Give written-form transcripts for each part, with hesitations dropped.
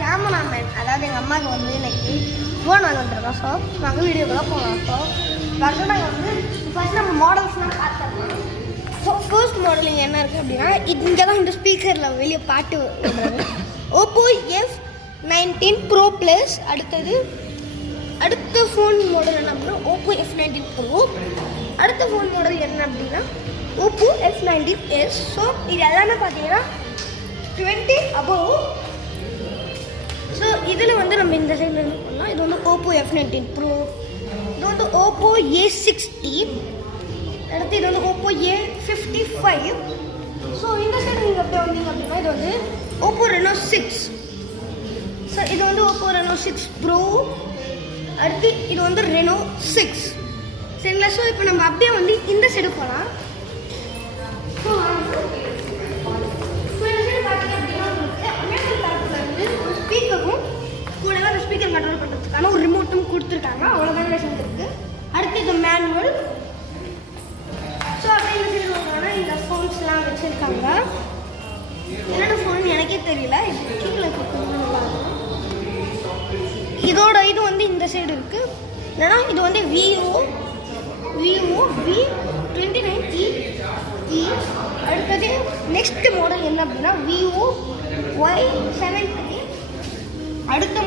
Cameraman அதாவது எங்கள் அம்மாவுக்கு வந்து இன்னைக்கு ஃபோன் வாங்க வந்துருக்கோம். ஸோ நாங்கள் வீடியோக்குள்ள போகலாம். ஸோ ஃபஸ்ட்டு நாங்கள் வந்து ஃபஸ்ட் நம்ம மாடல்ஸ்லாம் பார்த்துருக்கோம். ஸோ ஃபர்ஸ்ட் மாடல் இங்கே என்ன இருக்குது அப்படின்னா இங்கே தான் இந்த ஸ்பீக்கரில் வெளியே பாட்டு ஓப்போ F19 Pro ப்ளஸ். அடுத்த ஃபோன் மாடல் என்ன அப்படின்னா ஓப்போ F19 Pro. அடுத்த ஃபோன் மாடல் என்ன அப்படின்னா ஓப்போ F19s. ஸோ இது எல்லாமே பார்த்தீங்கன்னா 20 above. ஸோ இதில் வந்து நம்ம இந்த சைடில் என்ன பண்ணலாம், இது வந்து ஓப்போ F19 Pro, இது வந்து ஓப்போ A60, அடுத்து இது வந்து ஓப்போ A55. ஸோ இந்த சைடு நீங்கள் அப்படியே வந்தீங்க அப்படின்னா இது வந்து ஓப்போ Reno 6. ஸோ இது வந்து ஓப்போ Reno 6 Pro. அடுத்து இது வந்து Reno 6 சரிங்களா. ஸோ இப்போ நம்ம அப்படியே வந்து இந்த சைடு போகலாம். ஸோ இந்த சைடு பார்த்தீங்க அப்படின்னா உங்களுக்கு அமேசான் தரப்புல இருந்து ஒரு ஸ்பீக்கரும் கூடவே அந்த ஸ்பீக்கர் கண்ட்ரோல் பண்ணுறதுக்கான ஒரு ரிமோட்டும் கொடுத்துருக்காங்க. அவ்வளோதான் இருக்குது. அடுத்து இது மேனுவல். ஸோ அப்படியே இந்த சைடு வந்தோம்னா இந்த ஃபோன்ஸ்லாம் வச்சுருக்காங்க. என்னென்ன ஃபோன் எனக்கே தெரியல. இது கீழே இதோட இது வந்து இந்த சைடு இருக்குது. ஏன்னா இது வந்து விவோ V29e. அடுத்தது நெக்ஸ்ட் மாடல் என்ன அப்படின்னா விவோ Y73. அடுத்த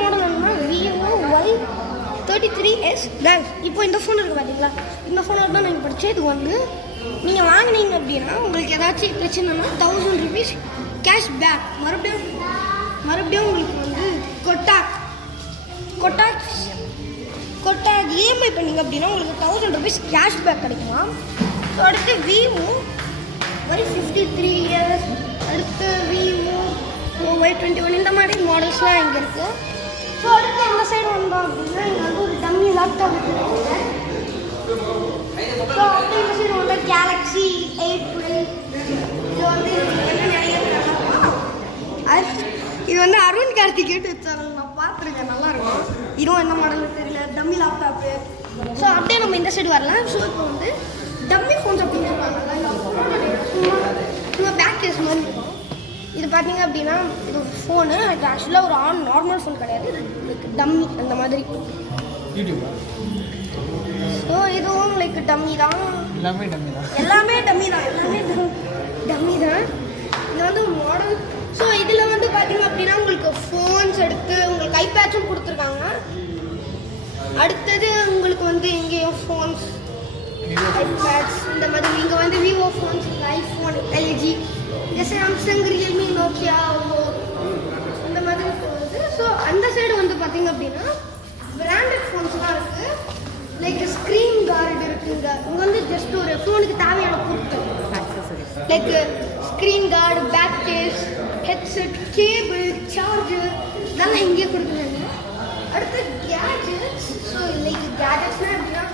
மாடல் என்னன்னா விவோ Y33s. இப்போ இந்த ஃபோன் இருக்குது பார்த்தீங்களா, இந்த ஃபோனில் தான் நீங்கள் படித்தேன். இது வந்து நீங்கள் வாங்கினீங்க அப்படின்னா உங்களுக்கு ஏதாச்சும் பிரச்சனைனா 1000 rupees கேஷ் பேக். மறுபடியும் உங்களுக்கு வந்து கொட்டாக் இஎம்ஐ பண்ணிங்க அப்படின்னா உங்களுக்கு 1000 rupees கேஷ் பேக் கிடைக்கலாம். ஸோ அடுத்து விவோ Y53s, அடுத்து விவோ Y21 இந்த மாதிரி மாடல்ஸ்லாம் இங்கே இருக்குது. ஸோ அடுத்து இந்த சைடு வந்தோம் அப்படின்னா இங்கே வந்து ஒரு டம்மி லேப்டாப் இருக்குது. ஸோ அடுத்து இந்த சைடு வந்து கேலக்ஸி 8 இது வந்து இது வந்து அருண் கார்த்திக் சேனல் நான் பார்த்துருக்கேன், நல்லா இருக்கும். இதுவும் என்ன மாடல் தெரியல, டம்மி லேப்டாப்பு. ஸோ அப்படியே நம்ம இந்த சைடு வரலாம். ஸோ இப்போ வந்து டம்மி ஃபோன்ஸ் அப்படின்னு சொல்லுவாங்க. சும்மா பேக் கேஸ் மாதிரி இருக்கும். இது பார்த்தீங்க அப்படின்னா இது ஃபோனு, இது ஆக்சுவலாக ஒரு நார்மல் ஃபோன் கிடையாது, இது டம்மி அந்த மாதிரி. ஸோ இதுவும் லைக் டம்மி தான், எல்லாமே டம்மி தான். இது வந்து மாடல். ஸோ இதில் வந்து பார்த்தீங்க அப்படின்னா உங்களுக்கு ஃபோன்ஸ் எடுத்து உங்களுக்கு ஐபேட்ஸும் கொடுத்துருக்காங்க. அடுத்தது உங்களுக்கு வந்து இங்கேயும் ஃபோன்ஸ், ஐபேட்ஸ் இந்த மாதிரி. இங்கே வந்து விவோ ஃபோன்ஸ், இங்கே ஐஃபோன், எல்ஜி, இந்த சாம்சங், ரியல்மி, நோக்கியா, இந்த மாதிரி போகுது. ஸோ அந்த சைடு வந்து பார்த்தீங்க அப்படின்னா பிராண்டட் ஃபோன்ஸ் தான் இருக்குது. லைக் ஸ்க்ரீன் கார்டு இருக்குங்க. இங்கே வந்து ஜஸ்ட் ஒரு ஃபோனுக்கு தேவையான பொருட்கள் like screen guard, back case, headset, cable, charger இதெல்லாம் இங்கே கொடுக்குறாங்க. அடுத்து கேஜெட்ஸ். ஸோ லைக் கேஜெட்ஸ்னால் எப்படின்னா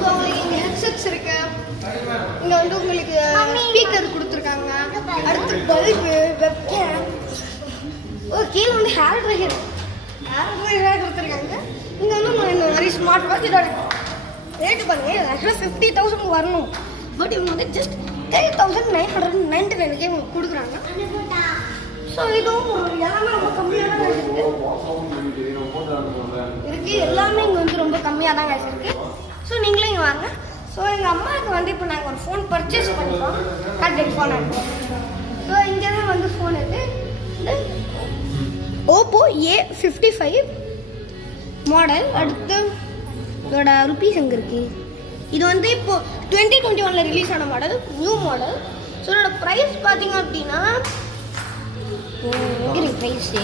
ஸோ உங்களுக்கு இங்கே ஹெட்செட்ஸ் இருக்கு, இங்கே வந்து உங்களுக்கு ஸ்பீக்கர் கொடுத்துருக்காங்க. அடுத்து பல்பு, வெப்கேம், கீழே வந்து ஹேர் ட்ரையர் கொடுத்துருக்காங்க. இங்கே வந்து இந்த மாதிரி ஸ்மார்ட் வாட்ச். இதோட ரேட்டு பாருங்க, ஆக்சுவலாக 50,000 வரணும். பட் இவங்க வந்து ஜஸ்ட் 3,999 உங்களுக்கு கொடுக்குறாங்க. ஸோ இதுவும் எல்லாமே ரொம்ப கம்மியாக தான் இருக்குது. எல்லாமே இங்கே வந்து ரொம்ப கம்மியாக தான் இருக்குது. ஸோ நீங்களே இங்கே வாங்க. ஸோ எங்கள் அம்மாவுக்கு வந்து இப்போ நாங்கள் ஒரு ஃபோன் பர்ச்சேஸ் பண்ணிட்டோம், ஹேட்ரிக் ஃபோன். ஸோ இங்கே தான் வந்து ஃபோன் இந்த ஓப்போ A55 மாடல். அடுத்து இதோட ருபீஸ் எங்கே இருக்குது, இது வந்து இப்போ 2021 ரிலீஸ் ஆன மாடல், நியூ மாடல். ஸோ இதோட ப்ரைஸ் பார்த்தீங்க அப்படின்னா ப்ரைஸு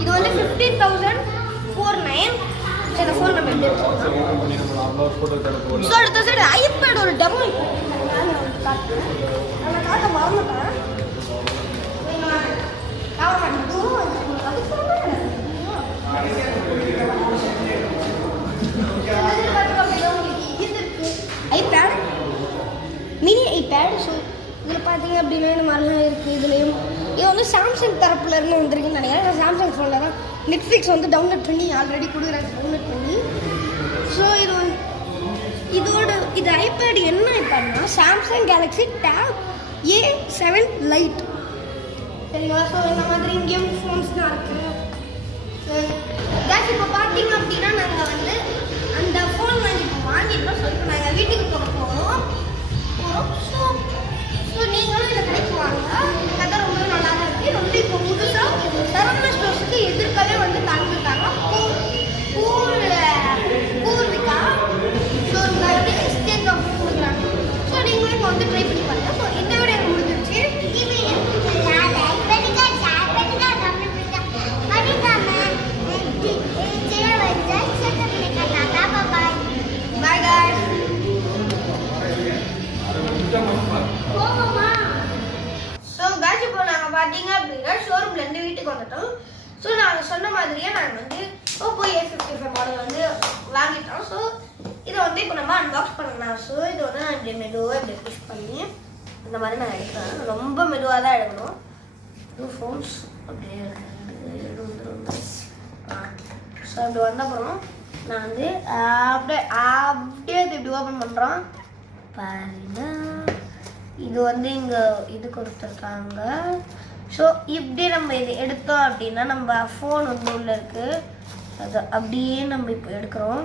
இது வந்து 15,049. இந்த ஃபோன் நம்ம எப்படி ஸோ அடுத்த சைடு ஐபேட் ஒரு டெமோ காட்ட மறந்துட்டேன். IPad, mini iPad. ஸோ இதில் பார்த்தீங்க அப்படின்னா இந்த மாதிரிலாம் இருக்குது. இதுலேயும் இது வந்து சாம்சங் தரப்புலேருந்து வந்துருக்குன்னு நினைக்கிறேன். சாம்சங் ஃபோனில் தான் நெட்ஃப்ளிக்ஸ் வந்து டவுன்லோட் பண்ணி ஆல்ரெடி கொடுக்குறாங்க, டவுன்லோட் பண்ணி. ஸோ இது வந்து இது ஐபேட் என்ன ஐபேட்னா Samsung Galaxy Tab A7 lite. சரிங்களா? ஸோ இந்த மாதிரி இங்கேயும் ஃபோன்ஸ் தான் இருக்குது. இப்போ பார்த்தீங்க அப்படின்னா நாங்கள் வந்து அந்த ஃபோன் வந்து இப்போ வாங்கிட்டோம். ஸோ இப்போ நாங்கள் வீட்டுக்கு போகிறோம். ஸோ நீங்களும் இதை கடைக்கு வாங்க. இந்த கதை ரொம்பவே நல்லா தான் இருக்குது. ரொம்ப இப்போ புதுசாக சரவணா ஸ்டோர்ஸுக்கு எதிர்க்கவே வந்து தந்துருக்காங்க பூர்விகா. ஸோ இங்கே வந்து எக்ஸ்சேஞ்ச் ஆஃபர் கொடுக்குறாங்க. ஸோ நீங்களும் இப்போ வந்து ட்ரை பண்ணி பாருங்கள். ஸோ இந்த விட எனக்கு முடிஞ்சிருச்சு. பார்த்தீங்க அப்படின்னா ஷோரூம்லேருந்து வீட்டுக்கு வந்துட்டோம். ஸோ நாங்கள் சொன்ன மாதிரியே நாங்கள் வந்து Oppo A55 மாடல் வந்து வாங்கிட்டோம். ஸோ இதை வந்து இப்போ நம்ம அன்பாக்ஸ் பண்ணலாம். ஸோ இது வந்து நான் இப்படி மெதுவாக இப்படி புஷ் பண்ணி இந்த மாதிரி நான் எடுக்கிறேன். ரொம்ப மெதுவாக தான் எடுக்கணும். டூ ஃபோன்ஸ் அப்படியே ஸோ அப்படி வந்த அப்புறம் நான் வந்து அப்படியே இப்படி ஓப்பன் பண்ணுறோம். பாருங்க, இது வந்து இங்கே இது கொடுத்துருக்காங்க. ஸோ இப்படி நம்ம இது எடுத்தோம் அப்படின்னா நம்ம ஃபோன் வந்து உள்ளே இருக்குது. அது அப்படியே நம்ம இப்போ எடுக்கிறோம்.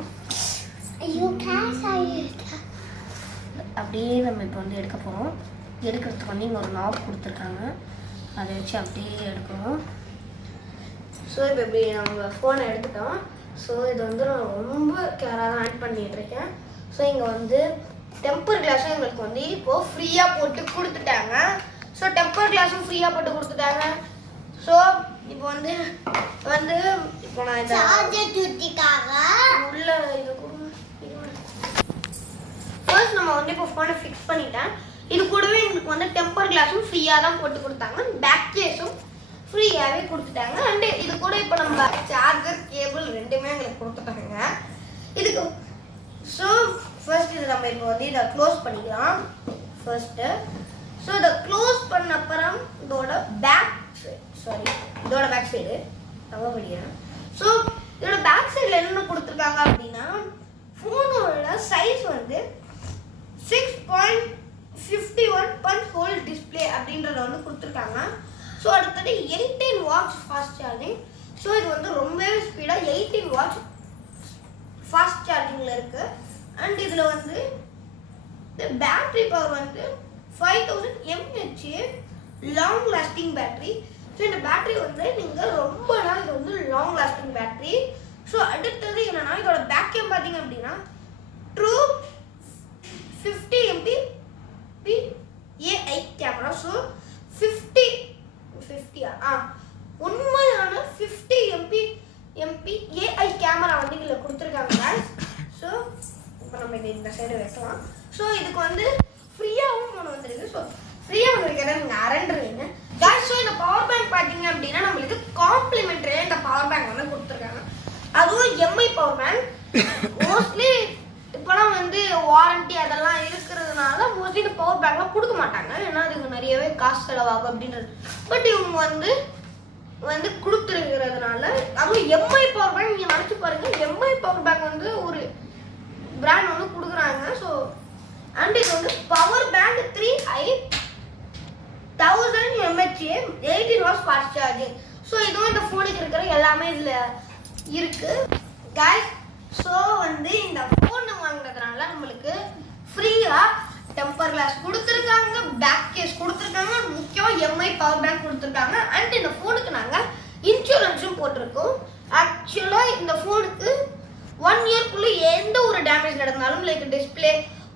அப்படியே நம்ம இப்போ வந்து எடுக்க போகிறோம். எடுக்கிறதுக்கு வந்து இங்கே ஒரு நாப் கொடுத்துருக்காங்க. அதை வச்சு அப்படியே எடுக்கிறோம். ஸோ இப்போ இப்படி நம்ம ஃபோனை எடுத்துட்டோம். ஸோ இது வந்து நான் ரொம்ப கேராக தான் ஆட் பண்ணிகிட்ருக்கேன். ஸோ இங்கே வந்து டெம்பர் கிளாஸும் எங்களுக்கு வந்து இப்போது ஃப்ரீயாக போட்டு கொடுத்துட்டாங்க. ஸோ டெம்பர் கிளாஸும் ஃப்ரீயாக போட்டு கொடுத்துட்டாங்க. ஸோ இப்போ வந்து இப்போ நான் இந்த உள்ள இது ஃபர்ஸ்ட் நம்ம வந்து இப்போ ஃபோனை ஃபிக்ஸ் பண்ணிட்டேன். இது கூடவே எங்களுக்கு வந்து டெம்பர் கிளாஸும் ஃப்ரீயாக தான் போட்டு கொடுத்தாங்க. பேக் கேஸும் ஃப்ரீயாகவே கொடுத்துட்டாங்க. அண்டு இது கூட இப்போ நம்ம சார்ஜர் கேபிள் ரெண்டுமே எங்களுக்கு கொடுத்துட்டாங்க இதுக்கு. ஸோ ஃபர்ஸ்ட் இது நம்ம இப்போ வந்து இதை க்ளோஸ் பண்ணிக்கலாம் ஃபர்ஸ்ட்டு. ஸோ இதை க்ளோஸ் பண்ண அப்புறம் இதோட பேக் சைடு தவ படிக்கிறேன். ஸோ இதோட பேக் சைடில் என்னென்ன கொடுத்துருக்காங்க அப்படின்னா ஃபோனோட சைஸ் வந்து 6.51 பஞ்ச் ஹோல் டிஸ்பிளே அப்படின்றத வந்து கொடுத்துருக்காங்க. ஸோ அடுத்தது 18 வாட்ஸ் ஃபாஸ்ட் சார்ஜிங். ஸோ இது வந்து ரொம்பவே ஸ்பீடாக 18 வாட்ஸ் ஃபாஸ்ட் சார்ஜிங்கில் இருக்குது. அண்ட் இதில் வந்து இந்த பேட்டரி பவர் வந்து 5000 mAh long lasting battery. So இந்த பேட்டரி வந்து நீங்கள் ரொம்ப நாள் இது வந்து லாங் லாஸ்டிங் பேட்டரி. ஸோ அடுத்தது என்னன்னா இதோட பேக் கேம் பார்த்தீங்க அப்படின்னா true 50 MP AI camera. So 50 உண்மையான 50 MP AI கேமரா வந்து இதில் கொடுத்துருக்காங்க. ஸோ இப்போ நம்ம இதை இந்த சைடு வைக்கலாம். ஸோ இதுக்கு வந்து ஃப்ரீயாகவும் ஒன்று வந்துருக்கு. ஸோ ஃப்ரீயாக வந்துருக்கிறத நீங்கள் அரண்டுருவீங்க காய்ஸ். ஸோ இந்த பவர் பேங்க் பார்த்தீங்க அப்படின்னா நம்மளுக்கு காம்ப்ளிமெண்ட்ரியாக இந்த பவர் பேங்க் வந்து கொடுத்துருக்காங்க. அதுவும் எம்ஐ பவர் பேங்க். மோஸ்ட்லி இப்போலாம் வந்து வாரண்டி அதெல்லாம் இருக்கிறதுனால மோஸ்ட்லி இந்த பவர் பேங்க்லாம் கொடுக்க மாட்டாங்க. ஏன்னா அதுக்கு நிறையவே காசு செலவாகும் அப்படின்றது. பட் இவங்க வந்து கொடுத்துருக்கிறதுனால அதுவும் எம்ஐ பவர் பேங்க் நீங்கள் நினச்சி பாருங்கள். எம்ஐ பவர் பேங்க் வந்து ஒரு பிராண்ட் வந்து கொடுக்குறாங்க. ஸோ அண்ட் இது வந்து power bank 3i 1000 mAh 18 watts fast charging. So இதுவும் இந்த ஃபோனுக்கு இருக்கிற எல்லாமே இதில் இருக்கு கைஸ். ஸோ வந்து இந்த ஃபோன் வாங்குறதுனால நம்மளுக்கு ஃப்ரீயாக டெம்பர் கிளாஸ் கொடுத்துருக்காங்க, பேக் கேஸ் கொடுத்துருக்காங்க, முக்கியமாக எம்ஐ பவர் பேங்க் கொடுத்துருக்காங்க. அண்ட் இந்த ஃபோனுக்கு நாங்கள் இன்சூரன்ஸும் போட்டிருக்கோம். ஆக்சுவலாக இந்த ஃபோனுக்கு 1 இயர்க்குள்ளே எந்த ஒரு டேமேஜ் நடந்தாலும் லைக் டிஸ்பிளே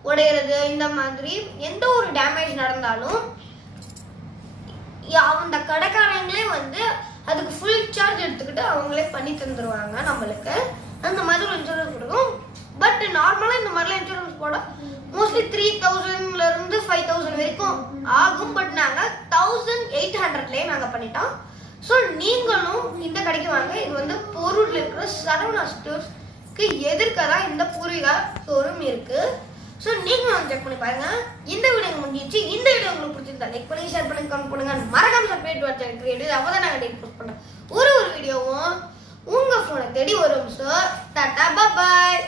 உடையிறது இந்த மாதிரி எந்த ஒரு டேமேஜ் நடந்தாலும் அந்த கடைக்காரங்களே வந்து அதுக்கு ஃபுல் சார்ஜ் எடுத்துக்கிட்டு அவங்களே பண்ணி தந்துடுவாங்க நம்மளுக்கு. அந்த மாதிரி ஒரு இன்சூரன்ஸ் கொடுக்கும். பட் நார்மலாக இந்த மாதிரிலாம் இன்சூரன்ஸ் போட மோஸ்ட்லி 3000 5000 வரைக்கும் ஆகும். பட் நாங்கள் 1800லேயே நாங்கள் பண்ணிட்டோம். ஸோ நீங்களும் இந்த கடைக்கு வாங்க. இது வந்து பொருள் இருக்கிற சரவணா ஸ்டோர்ஸ்க்கு எதிர்க்க தான் இந்த பூர்விகா ஷோரூம் இருக்குது. ஸோ நீங்களும் வந்து செக் பண்ணி பாருங்க. இந்த வீடியோ முடிஞ்சிச்சு. இந்த வீடியோ உங்களுக்கு பிடிச்சிருந்தா லைக் பண்ணி ஷேர் பண்ணி கமெண்ட் பண்ணுங்க. மறக்காம சப்ஸ்கிரைப் டு சேனல் கிரியேட்டிவ். அப்போ தான் நாங்கள் போஸ்ட் பண்ணுறோம் ஒரு வீடியோவும் உங்கள் ஃபோனை தேடி வரும். ஸோ டாடா பாய்.